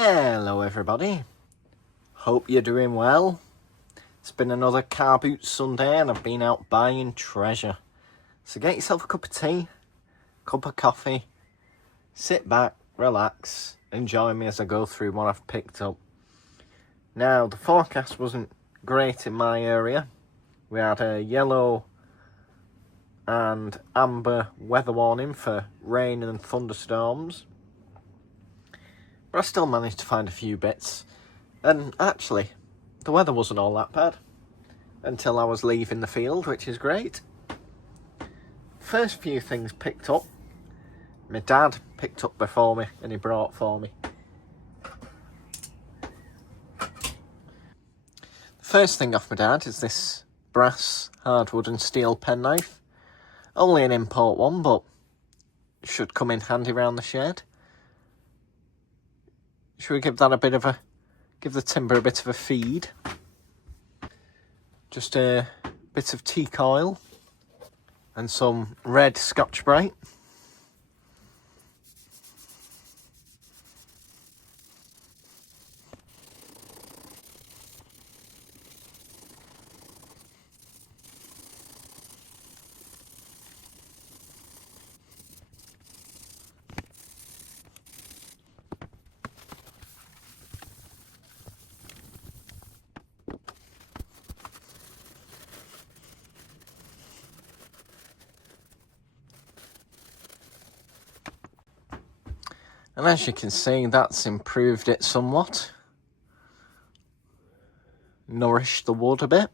Hello everybody, hope you're doing well. It's been another Carboot Sunday and I've been out buying treasure. So get yourself a cup of tea, cup of coffee, sit back, relax, and join me as I go through what I've picked up. Now, the forecast wasn't great in my area. We had a yellow and amber weather warning for rain and thunderstorms. But I still managed to find a few bits. And actually, the weather wasn't all that bad until I was leaving the field, which is great. First few things picked up, my dad picked up before me and he brought for me. The first thing off my dad is this brass, hardwood and steel penknife. Only an import one, but should come in handy around the shed. Should we give the timber a bit of a feed? Just a bit of teak oil and some red Scotch-Brite. And as you can see, that's improved it somewhat. Nourished the wood a bit.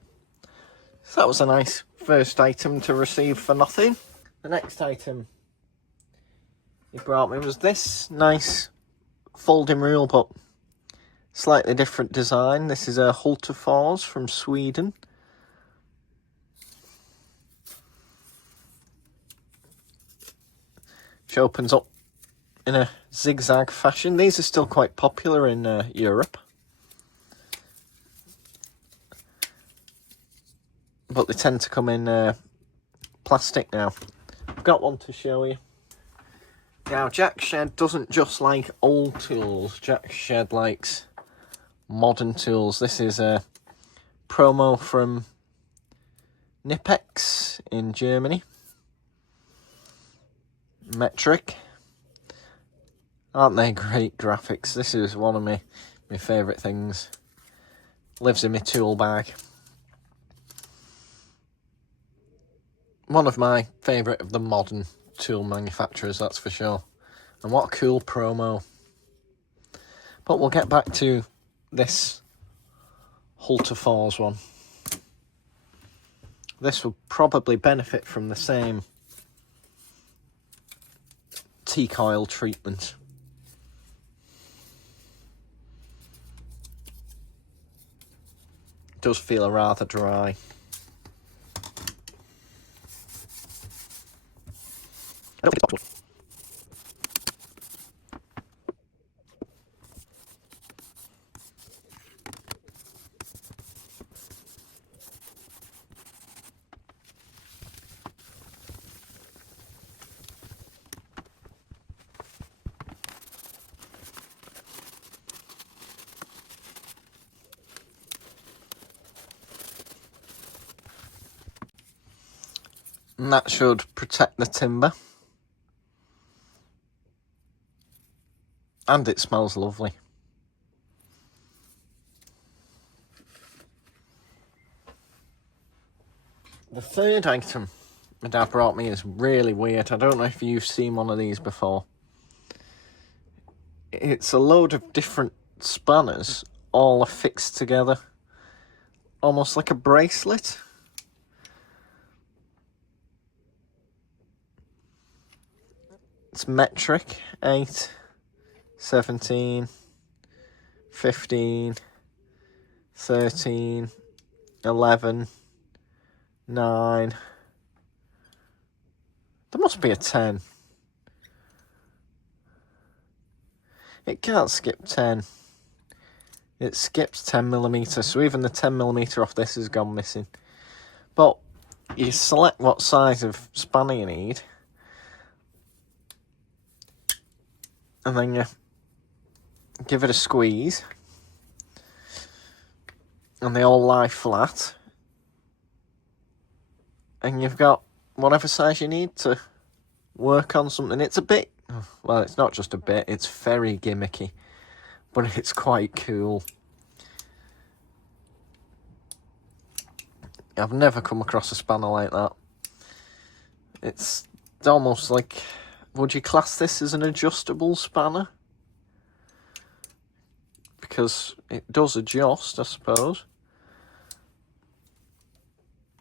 So that was a nice first item to receive for nothing. The next item he brought me was this nice folding rule, but slightly different design. This is a Hultafors from Sweden. Which opens up in a zigzag fashion. These are still quite popular in Europe, but they tend to come in plastic now. I've got one to show you. Now, Jack's Shed doesn't just like old tools. Jack's Shed likes modern tools. This is a promo from Knipex in Germany. Metric. Aren't they great graphics? This is one of my favourite things. Lives in my tool bag. One of my favourite of the modern tool manufacturers, that's for sure. And what a cool promo. But we'll get back to this Hultafors one. This will probably benefit from the same teak oil treatment. Does feel rather dry. I don't think it's possible. And that should protect the timber. And it smells lovely. The third item my dad brought me is really weird. I don't know if you've seen one of these before. It's a load of different spanners all affixed together. Almost like a bracelet. It's metric, 8, 17, 15, 13, 11, 9. There must be a 10. It can't skip 10. It skips 10mm, so even the 10mm off this has gone missing. But you select what size of spanner you need. And then you give it a squeeze, and they all lie flat, and you've got whatever size you need to work on something. It's a bit, well, it's not just a bit, it's very gimmicky, but it's quite cool. I've never come across a spanner like that. It's almost like, would you class this as an adjustable spanner? Because it does adjust, I suppose.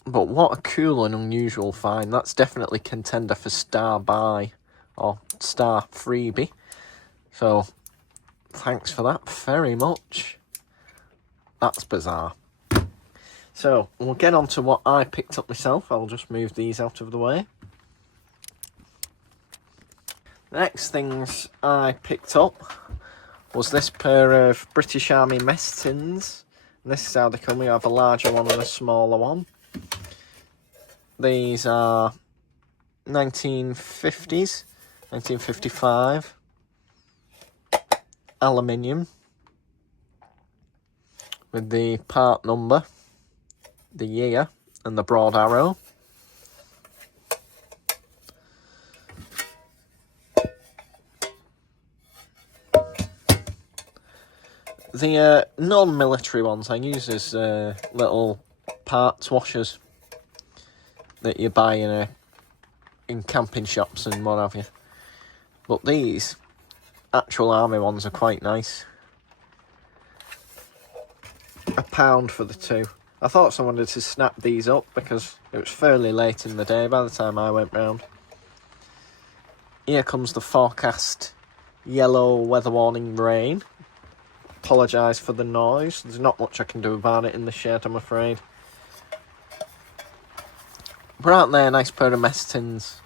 But what a cool and unusual find. That's definitely contender for star buy or star freebie. So, thanks for that very much. That's bizarre. So, we'll get on to what I picked up myself. I'll just move these out of the way. The next things I picked up was this pair of British Army Messins. This is how they come. We have a larger one and a smaller one. These are 1950s, 1955, aluminium, with the part number, the year, and the broad arrow. The non-military ones I use as little parts washers that you buy in camping shops and what have you. But these actual army ones are quite nice. £1 for the two. I thought someone wanted to snap these up because it was fairly late in the day by the time I went round. Here comes the forecast yellow weather warning rain. Apologise for the noise. There's not much I can do about it in the shed, I'm afraid. But aren't they a nice pair of mess tins?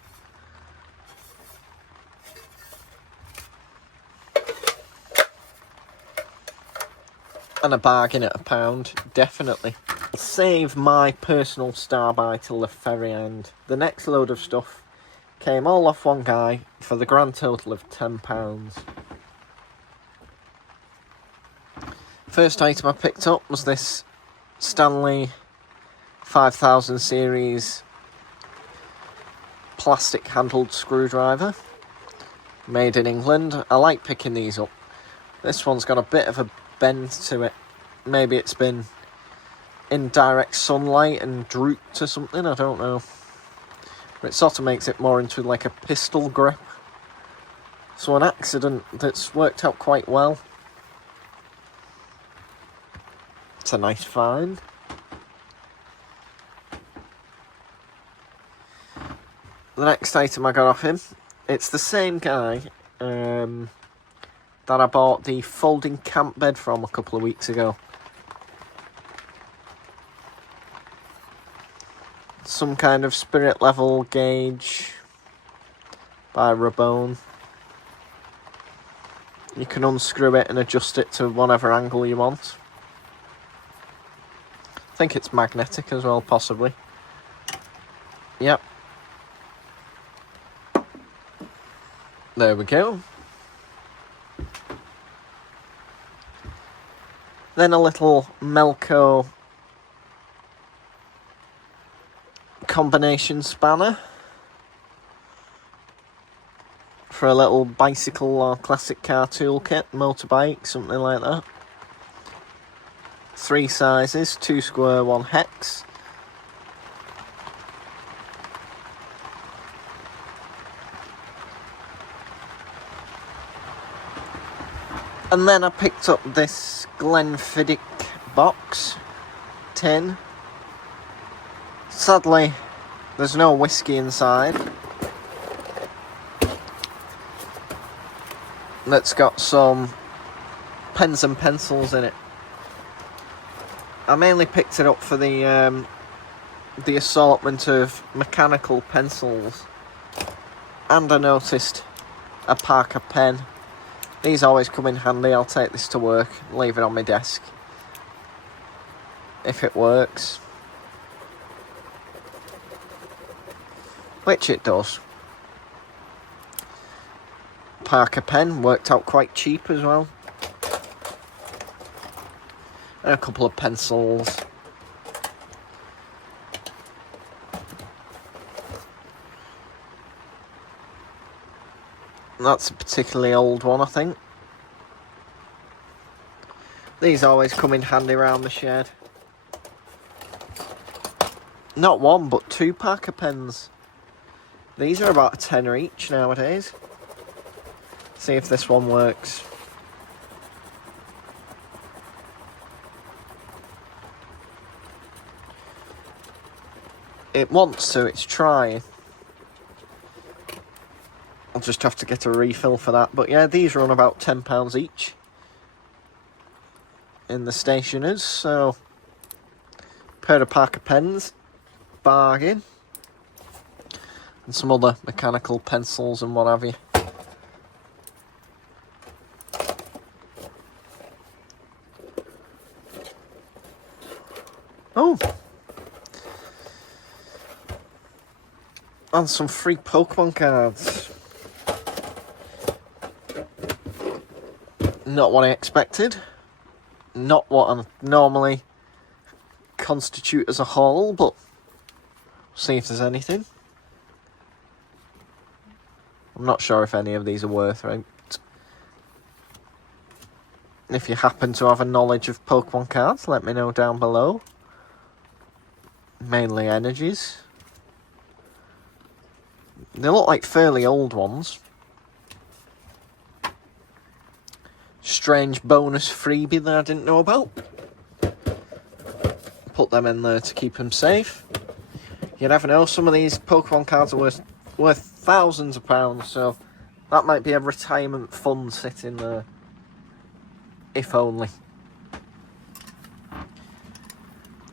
And a bargain at £1, definitely. I'll save my personal star buy till the very end. The next load of stuff came all off one guy for the grand total of £10. First item I picked up was this Stanley 5000 series plastic handled screwdriver, made in England. I like picking these up. This one's got a bit of a bend to it. Maybe it's been in direct sunlight and drooped or something, I don't know. But it sort of makes it more into like a pistol grip. So an accident that's worked out quite well. It's a nice find. The next item I got off him, it's the same guy that I bought the folding camp bed from a couple of weeks ago. Some kind of spirit level gauge by Rabone. You can unscrew it and adjust it to whatever angle you want. I think it's magnetic as well, possibly. Yep. There we go. Then a little Melco combination spanner for a little bicycle or classic car toolkit, motorbike, something like that. 3 sizes, 2 square, 1 hex. And then I picked up this Glenfiddich box tin. Sadly, there's no whiskey inside. That's got some pens and pencils in it. I mainly picked it up for the assortment of mechanical pencils, and I noticed a Parker pen. These always come in handy. I'll take this to work, leave it on my desk if it works, which it does. Parker pen worked out quite cheap as well. And a couple of pencils. That's a particularly old one, I think. These always come in handy around the shed. Not one, but 2 Parker pens. These are about a tenner each nowadays. See if this one works. It wants to, it's trying. I'll just have to get a refill for that. But yeah, these run about £10 each in the stationers. So, pair of Parker pens, bargain. And some other mechanical pencils and what have you. Oh! And some free Pokemon cards. Not what I expected. Not what I normally constitute as a haul, but see if there's anything. I'm not sure if any of these are worth it. If you happen to have a knowledge of Pokemon cards, let me know down below. Mainly energies. They look like fairly old ones. Strange bonus freebie that I didn't know about. Put them in there to keep them safe. You never know, some of these Pokemon cards are worth thousands of pounds, so that might be a retirement fund sitting there. If only.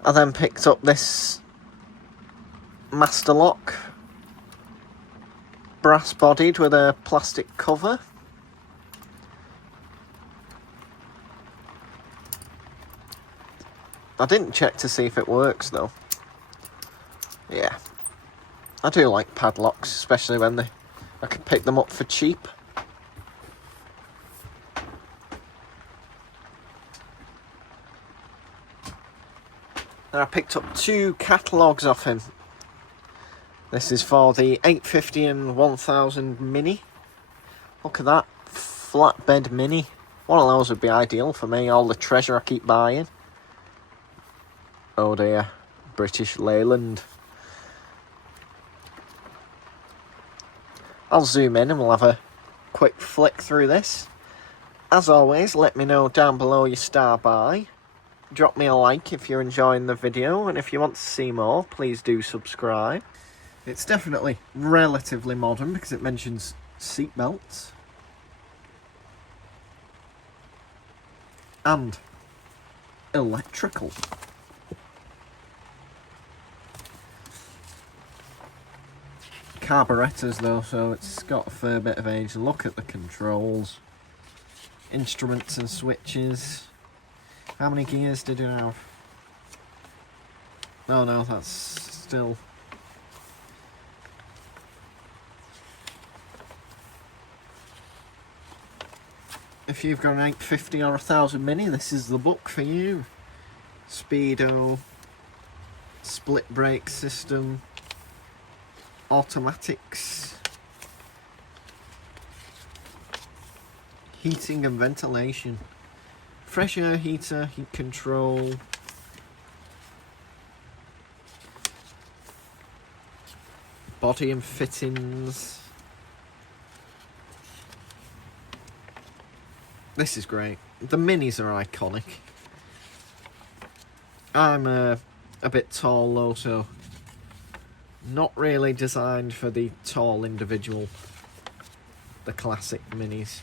I then picked up this Master Lock. Brass bodied with a plastic cover. I didn't check to see if it works though. Yeah. I do like padlocks, especially when I can pick them up for cheap. And I picked up 2 catalogues off him. This is for the 850 and 1000 Mini. Look at that. Flatbed Mini. One of those would be ideal for me. All the treasure I keep buying. Oh dear. British Leyland. I'll zoom in and we'll have a quick flick through this. As always, let me know down below your star buy. Drop me a like if you're enjoying the video, and if you want to see more, please do subscribe. It's definitely relatively modern because it mentions seat belts. And electrical. Carburetors though, so it's got a fair bit of age. Look at the controls. Instruments and switches. How many gears did it have? Oh no, that's still... If you've got an 850 or 1000 Mini, this is the book for you. Speedo, split brake system, automatics, heating and ventilation, fresh air heater, heat control, body and fittings. This is great. The minis are iconic. I'm a bit tall though, so not really designed for the tall individual. The classic minis.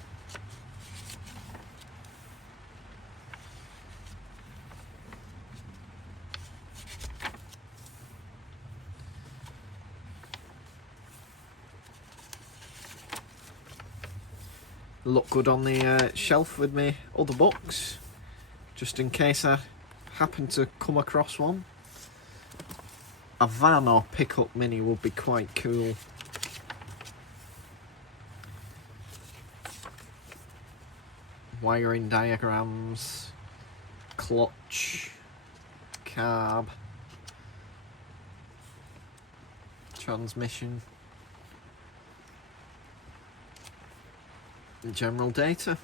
Look good on the shelf with me other books, just in case I happen to come across one. A van or pickup mini would be quite cool. Wiring diagrams, clutch, carb, transmission, and general data.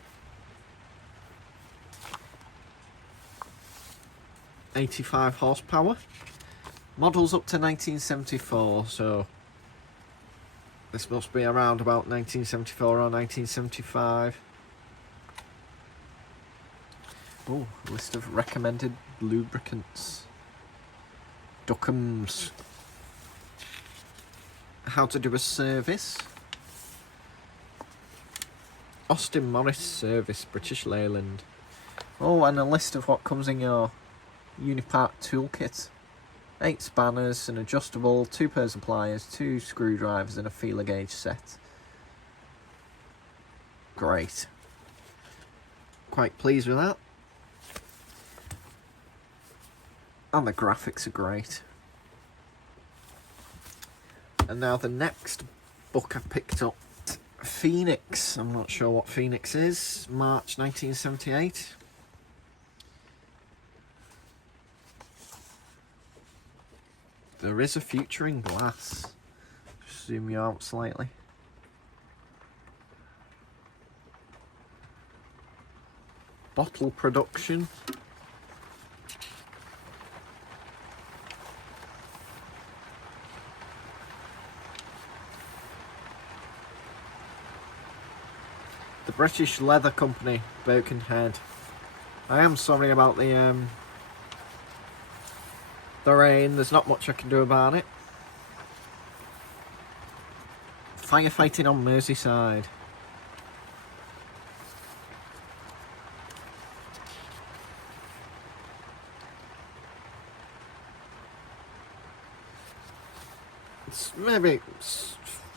85 horsepower. Models up to 1974, so this must be around about 1974 or 1975. Oh, list of recommended lubricants. Duckums. How to do a service. Austin Morris service, British Leyland. Oh, and a list of what comes in your Unipart toolkit. 8 spanners, an adjustable, 2 pairs of pliers, 2 screwdrivers and a feeler gauge set. Great. Quite pleased with that. And the graphics are great. And now the next book I picked up, Phoenix. I'm not sure what Phoenix is. March 1978. There is a future in glass. Just zoom you out slightly. Bottle production. The British Leather Company, Birkenhead. I am sorry about the rain. There's not much I can do about it. Firefighting on Merseyside. It's maybe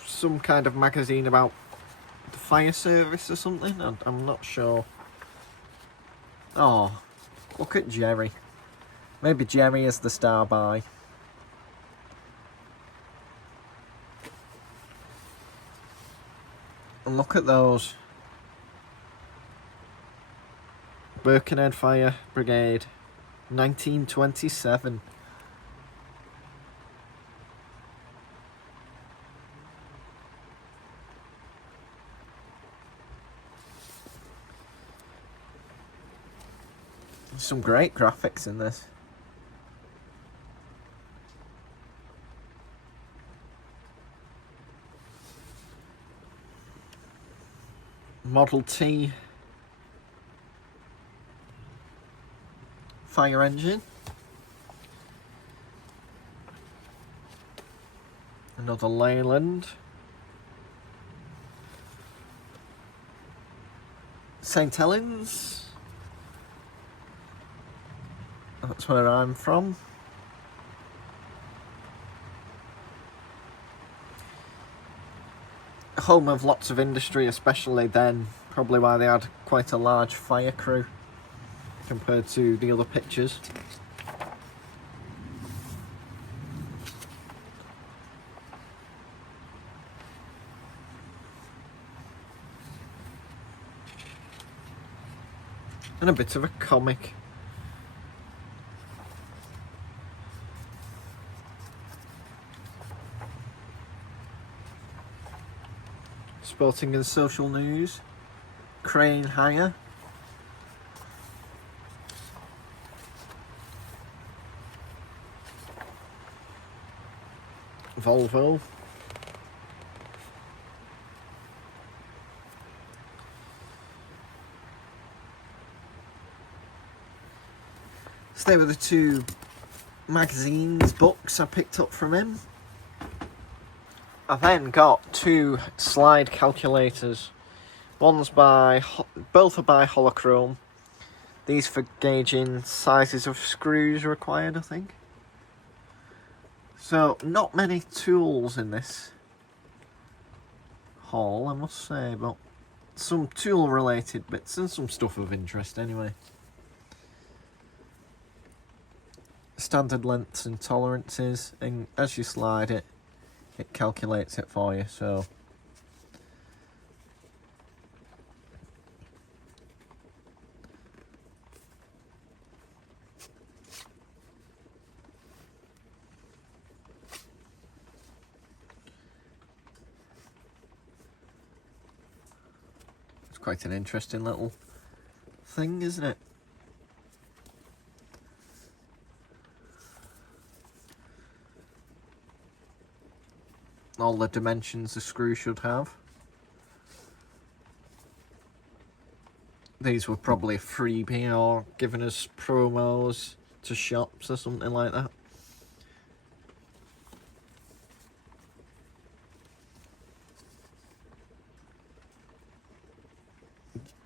some kind of magazine about the fire service or something. I'm not sure. Oh, look at Jerry. Maybe Jerry is the star by. And look at those. Birkenhead Fire Brigade, 1927. Some great graphics in this. Model T fire engine. Another Leyland. St. Helens. That's where I'm from. Home of lots of industry, especially then. Probably why they had quite a large fire crew compared to the other pictures. And a bit of a comic. Sporting and social news. Crane hire. Volvo. So they were the 2 magazines, books I picked up from him. I then got 2 slide calculators. Both are by Holochrome. These for gauging sizes of screws required, I think. So, not many tools in this haul, I must say, but some tool-related bits and some stuff of interest anyway. Standard lengths and tolerances, and as you slide it, it calculates it for you, so quite an interesting little thing, isn't it? All the dimensions the screw should have. These were probably a freebie or giving us promos to shops or something like that.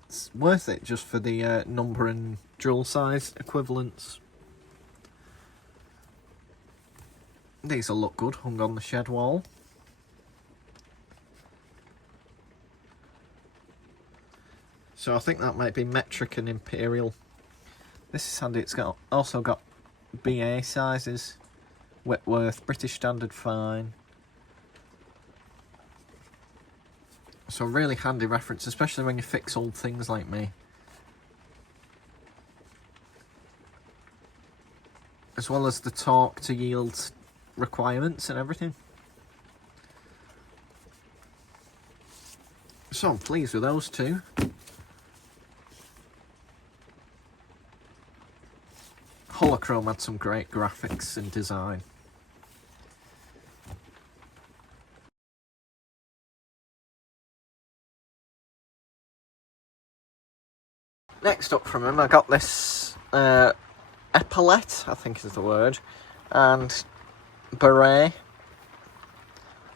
It's worth it just for the number and drill size equivalents. These will look good hung on the shed wall. So I think that might be metric and imperial. This is handy. It's also got BA sizes, Whitworth, British Standard Fine. So a really handy reference, especially when you fix old things like me. As well as the torque to yield requirements and everything. So I'm pleased with those two. Holochrome had some great graphics and design. Next up from him, I got this epaulette, I think is the word, and beret,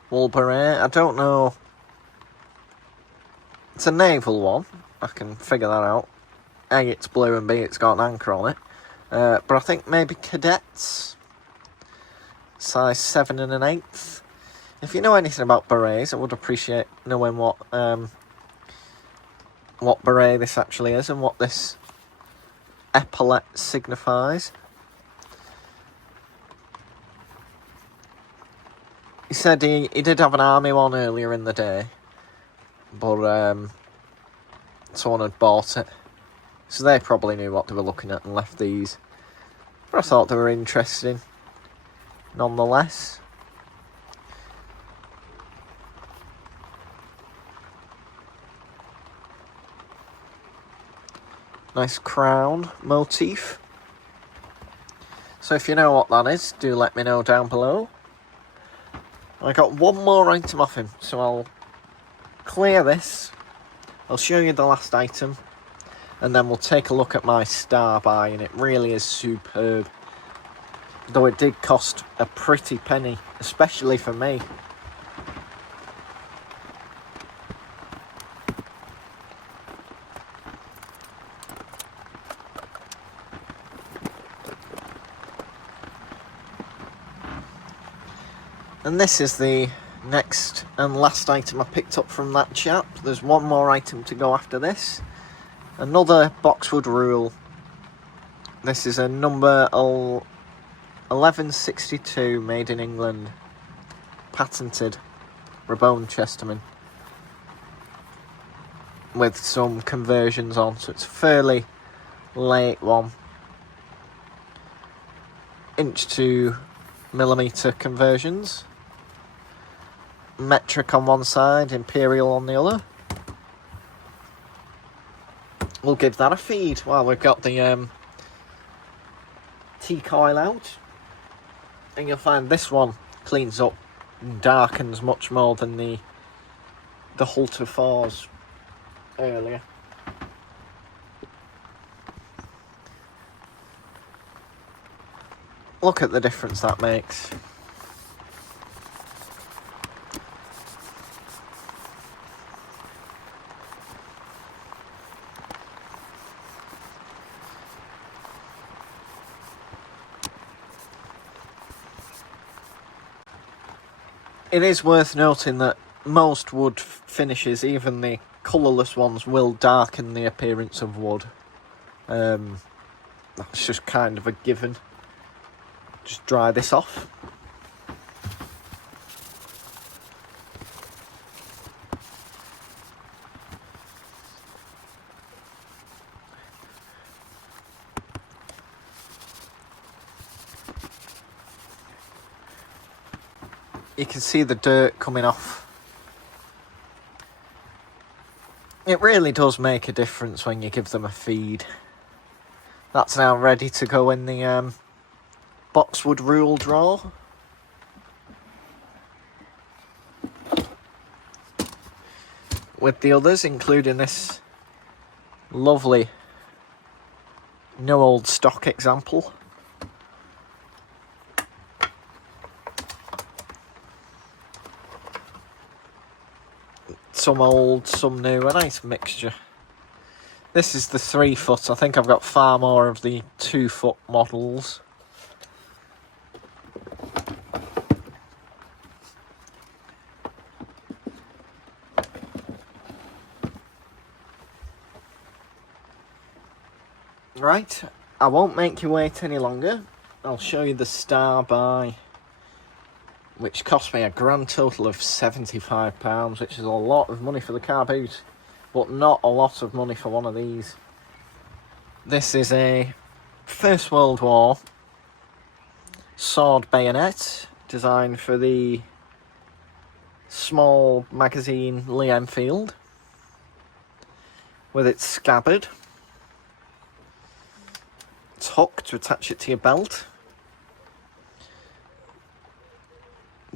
wool beret. I don't know. It's a naval one. I can figure that out. A, it's blue, and B, it's got an anchor on it. But I think maybe cadets, size 7 1/8. If you know anything about berets, I would appreciate knowing what beret this actually is and what this epaulette signifies. He said he did have an army one earlier in the day, but someone had bought it. So they probably knew what they were looking at and left these. But I thought they were interesting, nonetheless. Nice crown motif. So if you know what that is, do let me know down below. I got one more item off him, so I'll clear this. I'll show you the last item. And then we'll take a look at my star buy, and it really is superb. Though it did cost a pretty penny, especially for me. And this is the next and last item I picked up from that chap. There's one more item to go after this. Another boxwood rule. This is a number 1162, made in England. Patented. Rabone Chesterman. With some conversions on, so it's a fairly late one. Inch to millimetre conversions. Metric on one side, imperial on the other. We'll give that a feed while we've got the T-coil out. And you'll find this one cleans up and darkens much more than the Halter 4s earlier. Look at the difference that makes. It is worth noting that most wood finishes, even the colourless ones, will darken the appearance of wood. That's just kind of a given. Just dry this off. You can see the dirt coming off. It really does make a difference when you give them a feed. That's now ready to go in the boxwood rule drawer. With the others, including this lovely no old stock example. Some old, some new, a nice mixture. This is the 3 foot. I think I've got far more of the 2 foot models. Right, I won't make you wait any longer. I'll show you the Star Buy, which cost me a grand total of £75, which is a lot of money for the Carboot, but not a lot of money for one of these. This is a First World War sword bayonet, designed for the small magazine Lee Enfield, with its scabbard. It's hook to attach it to your belt.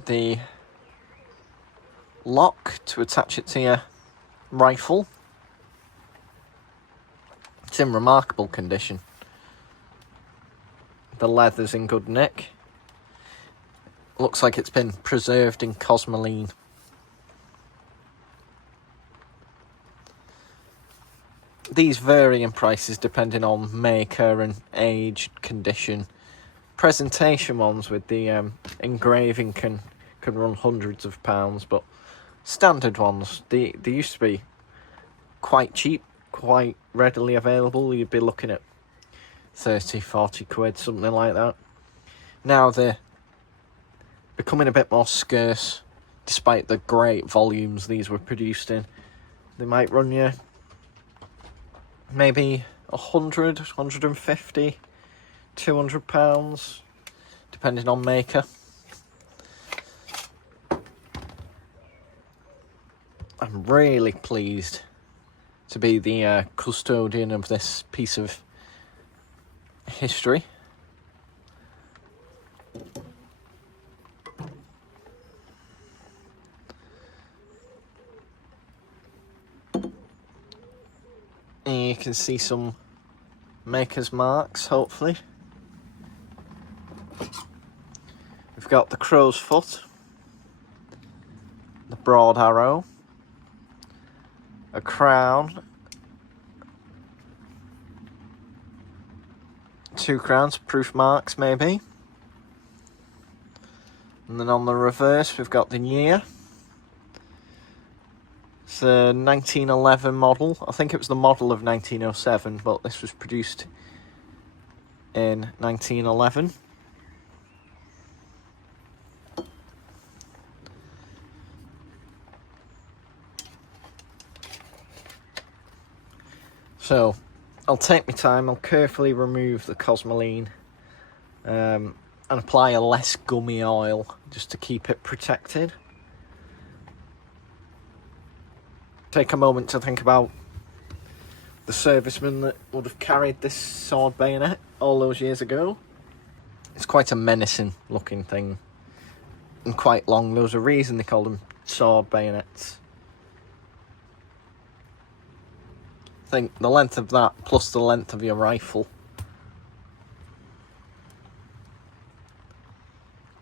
The lock to attach it to your rifle. It's in remarkable condition. The leather's in good nick. Looks like it's been preserved in cosmoline. These vary in prices depending on maker and age, condition. Presentation ones with the engraving can run hundreds of pounds, but standard ones, they used to be quite cheap, quite readily available. You'd be looking at 30, 40 quid, something like that. Now they're becoming a bit more scarce, despite the great volumes these were produced in. They might run you maybe 100, 150, 200 pounds, depending on maker. I'm really pleased to be the custodian of this piece of history. And you can see some maker's marks, hopefully. We've got the crow's foot, the broad arrow, a crown, 2 crowns, proof marks maybe. And then on the reverse we've got the year. It's a 1911 model. I think it was the model of 1907, but this was produced in 1911. So, I'll take my time, I'll carefully remove the cosmoline and apply a less gummy oil just to keep it protected. Take a moment to think about the servicemen that would have carried this sword bayonet all those years ago. It's quite a menacing looking thing and quite long. There was a reason they called them sword bayonets. I think the length of that plus the length of your rifle,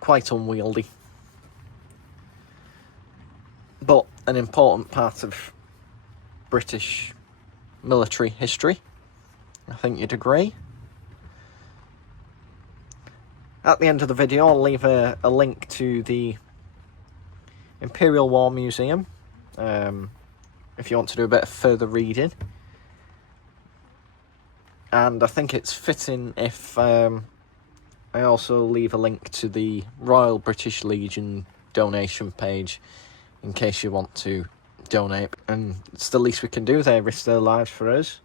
quite unwieldy, but an important part of British military history. I think you'd agree. At the end of the video I'll leave a link to the Imperial War Museum if you want to do a bit of further reading. And I think it's fitting if I also leave a link to the Royal British Legion donation page in case you want to donate. And it's the least we can do. They risk their lives for us.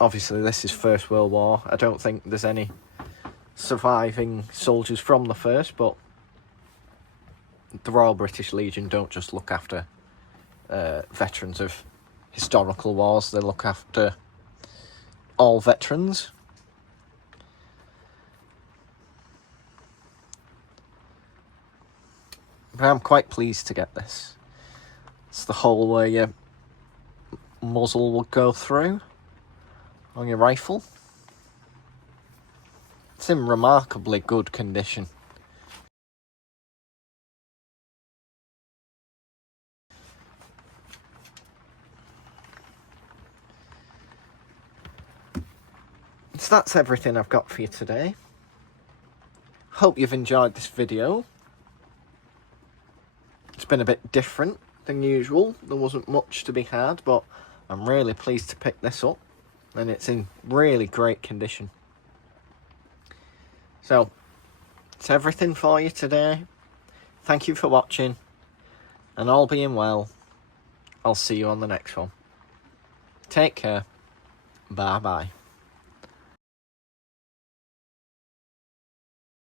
Obviously this is First World War. I don't think there's any surviving soldiers from the first, but the Royal British Legion don't just look after veterans of historical wars. They look after all veterans. But I'm quite pleased to get this. It's the hole where your muzzle will go through on your rifle. It's in remarkably good condition. So that's everything I've got for you today. Hope you've enjoyed this video. It's been a bit different than usual. There wasn't much to be had, but I'm really pleased to pick this up, and it's in really great condition. So, it's everything for you today. Thank you for watching, and all being well, I'll see you on the next one. Take care. Bye bye.